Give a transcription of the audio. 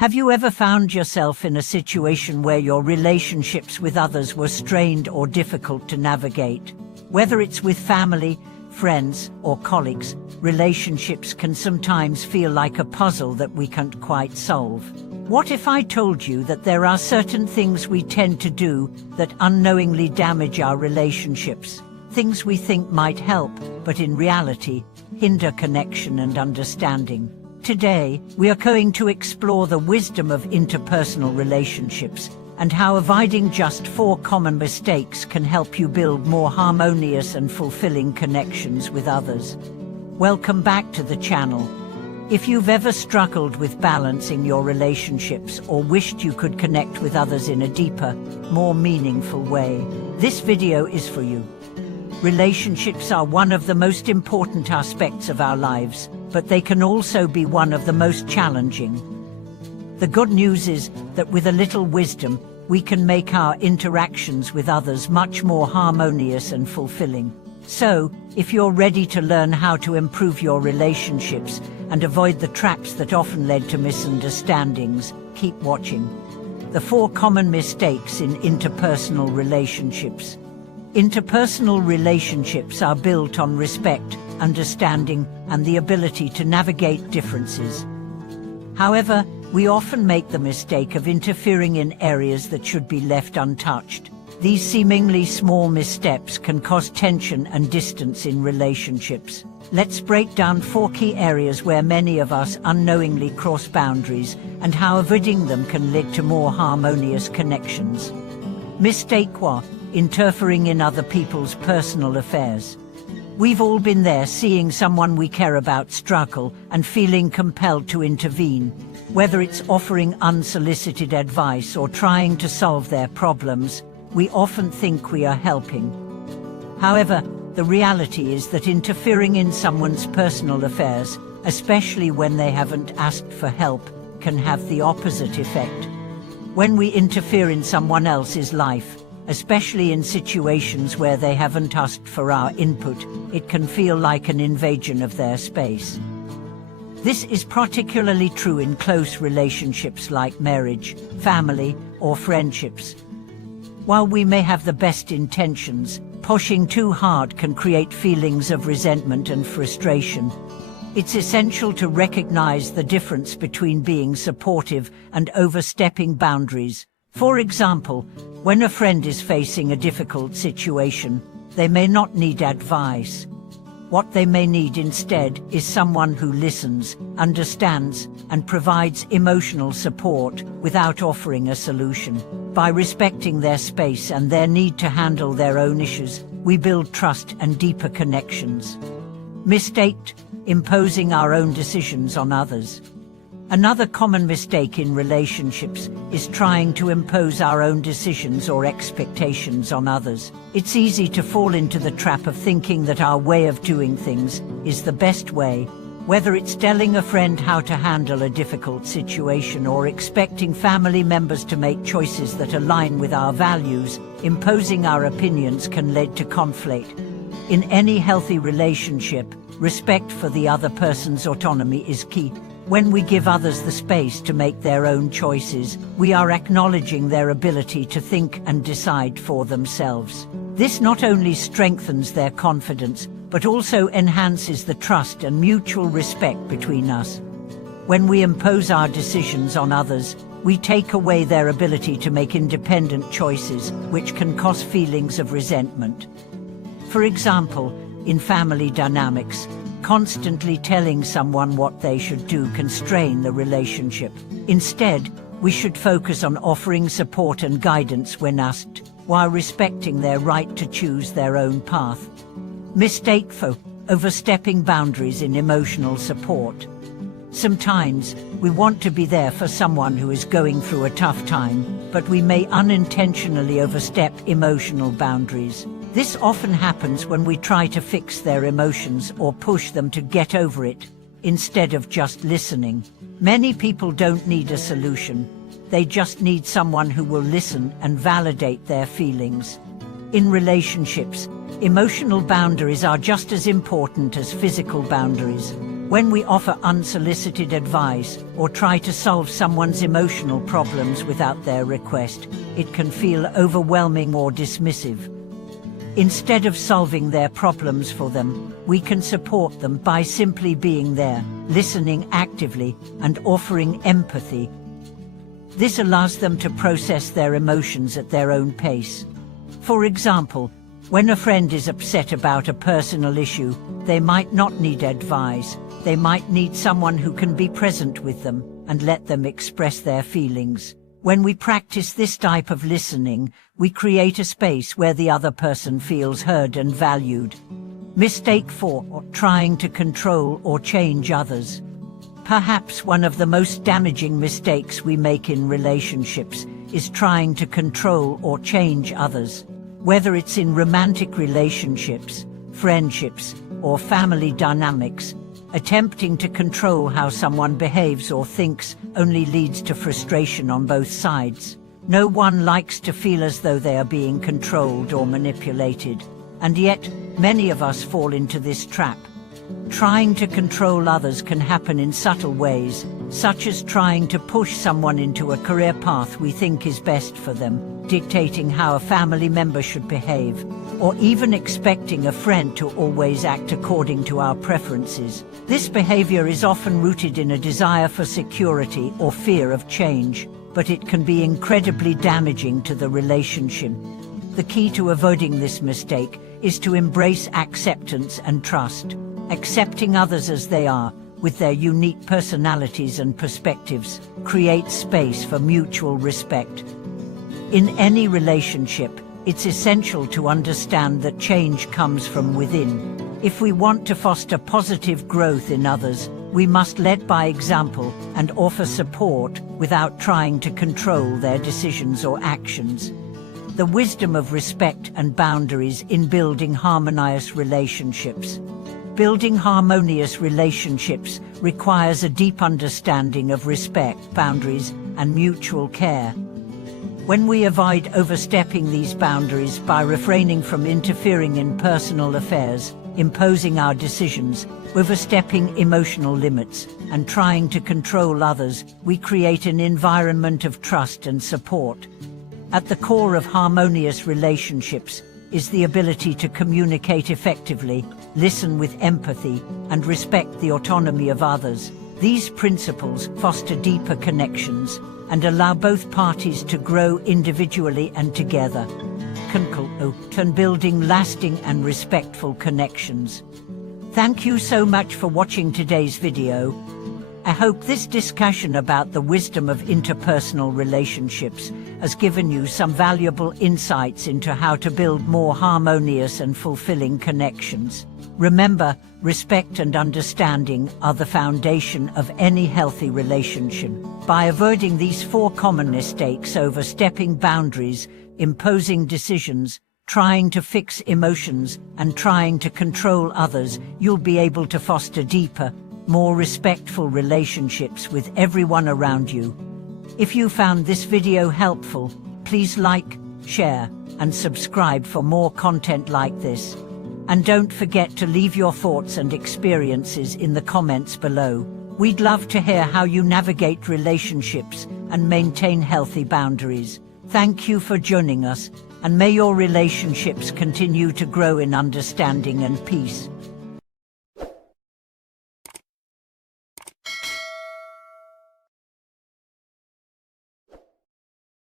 Have you ever found yourself in a situation where your relationships with others were strained or difficult to navigate? Whether it's with family, friends, or colleagues, relationships can sometimes feel like a puzzle that we can't quite solve. What if I told you that there are certain things we tend to do that unknowingly damage our relationships? Things we think might help, but in reality, hinder connection and understanding. Today, we are going to explore the wisdom of interpersonal relationships and how avoiding just 4 common mistakes can help you build more harmonious and fulfilling connections with others. Welcome back to the channel. If you've ever struggled with balancing your relationships or wished you could connect with others in a deeper, more meaningful way, this video is for you. Relationships are one of the most important aspects of our lives, but they can also be one of the most challenging. The good news is that with a little wisdom, we can make our interactions with others much more harmonious and fulfilling. So, if you're ready to learn how to improve your relationships and avoid the traps that often lead to misunderstandings, keep watching. The 4 common mistakes in interpersonal relationships. Interpersonal relationships are built on respect, understanding, and the ability to navigate differences. However, we often make the mistake of interfering in areas that should be left untouched. These seemingly small missteps can cause tension and distance in relationships. Let's break down 4 key areas where many of us unknowingly cross boundaries and how avoiding them can lead to more harmonious connections. Mistake 1: interfering in other people's personal affairs. We've all been there, seeing someone we care about struggle and feeling compelled to intervene. Whether it's offering unsolicited advice or trying to solve their problems, we often think we are helping. However, the reality is that interfering in someone's personal affairs, especially when they haven't asked for help, can have the opposite effect. When we interfere in someone else's life, especially in situations where they haven't asked for our input, it can feel like an invasion of their space. This is particularly true in close relationships like marriage, family, or friendships. While we may have the best intentions, pushing too hard can create feelings of resentment and frustration. It's essential to recognize the difference between being supportive and overstepping boundaries. For example, when a friend is facing a difficult situation, they may not need advice. What they may need instead is someone who listens, understands, and provides emotional support without offering a solution. By respecting their space and their need to handle their own issues, we build trust and deeper connections. Mistake: imposing our own decisions on others. Another common mistake in relationships is trying to impose our own decisions or expectations on others. It's easy to fall into the trap of thinking that our way of doing things is the best way. Whether it's telling a friend how to handle a difficult situation or expecting family members to make choices that align with our values, imposing our opinions can lead to conflict. In any healthy relationship, respect for the other person's autonomy is key. When we give others the space to make their own choices, we are acknowledging their ability to think and decide for themselves. This not only strengthens their confidence, but also enhances the trust and mutual respect between us. When we impose our decisions on others, we take away their ability to make independent choices, which can cause feelings of resentment. For example, in family dynamics, constantly telling someone what they should do can strain the relationship. Instead, we should focus on offering support and guidance when asked, while respecting their right to choose their own path. Mistake 4: overstepping boundaries in emotional support. Sometimes, we want to be there for someone who is going through a tough time, but we may unintentionally overstep emotional boundaries. This often happens when we try to fix their emotions or push them to get over it, instead of just listening. Many people don't need a solution. They just need someone who will listen and validate their feelings. In relationships, emotional boundaries are just as important as physical boundaries. When we offer unsolicited advice or try to solve someone's emotional problems without their request, it can feel overwhelming or dismissive. Instead of solving their problems for them, we can support them by simply being there, listening actively, and offering empathy. This allows them to process their emotions at their own pace. For example, when a friend is upset about a personal issue, they might not need advice. They might need someone who can be present with them and let them express their feelings. When we practice this type of listening, we create a space where the other person feels heard and valued. Mistake 4: trying to control or change others. Perhaps one of the most damaging mistakes we make in relationships is trying to control or change others. Whether it's in romantic relationships, friendships, or family dynamics, attempting to control how someone behaves or thinks only leads to frustration on both sides. No one likes to feel as though they are being controlled or manipulated, and yet many of us fall into this trap. Trying to control others can happen in subtle ways, such as trying to push someone into a career path we think is best for them, dictating how a family member should behave, or even expecting a friend to always act according to our preferences. This behavior is often rooted in a desire for security or fear of change, but it can be incredibly damaging to the relationship. The key to avoiding this mistake is to embrace acceptance and trust. Accepting others as they are, with their unique personalities and perspectives, creates space for mutual respect. In any relationship, it's essential to understand that change comes from within. If we want to foster positive growth in others, we must lead by example and offer support without trying to control their decisions or actions. The wisdom of respect and boundaries in building harmonious relationships. Building harmonious relationships requires a deep understanding of respect, boundaries, and mutual care. When we avoid overstepping these boundaries by refraining from interfering in personal affairs, imposing our decisions, overstepping emotional limits, and trying to control others, we create an environment of trust and support. At the core of harmonious relationships is the ability to communicate effectively, listen with empathy, and respect the autonomy of others. These principles foster deeper connections and allow both parties to grow individually and together. And building lasting and respectful connections. Thank you so much for watching today's video. I hope this discussion about the wisdom of interpersonal relationships has given you some valuable insights into how to build more harmonious and fulfilling connections. Remember, respect and understanding are the foundation of any healthy relationship. By avoiding these 4 common mistakes: overstepping boundaries, imposing decisions, trying to fix emotions, and trying to control others, you'll be able to foster deeper, more respectful relationships with everyone around you. If you found this video helpful, please like, share, and subscribe for more content like this. And don't forget to leave your thoughts and experiences in the comments below. We'd love to hear how you navigate relationships and maintain healthy boundaries. Thank you for joining us, and may your relationships continue to grow in understanding and peace.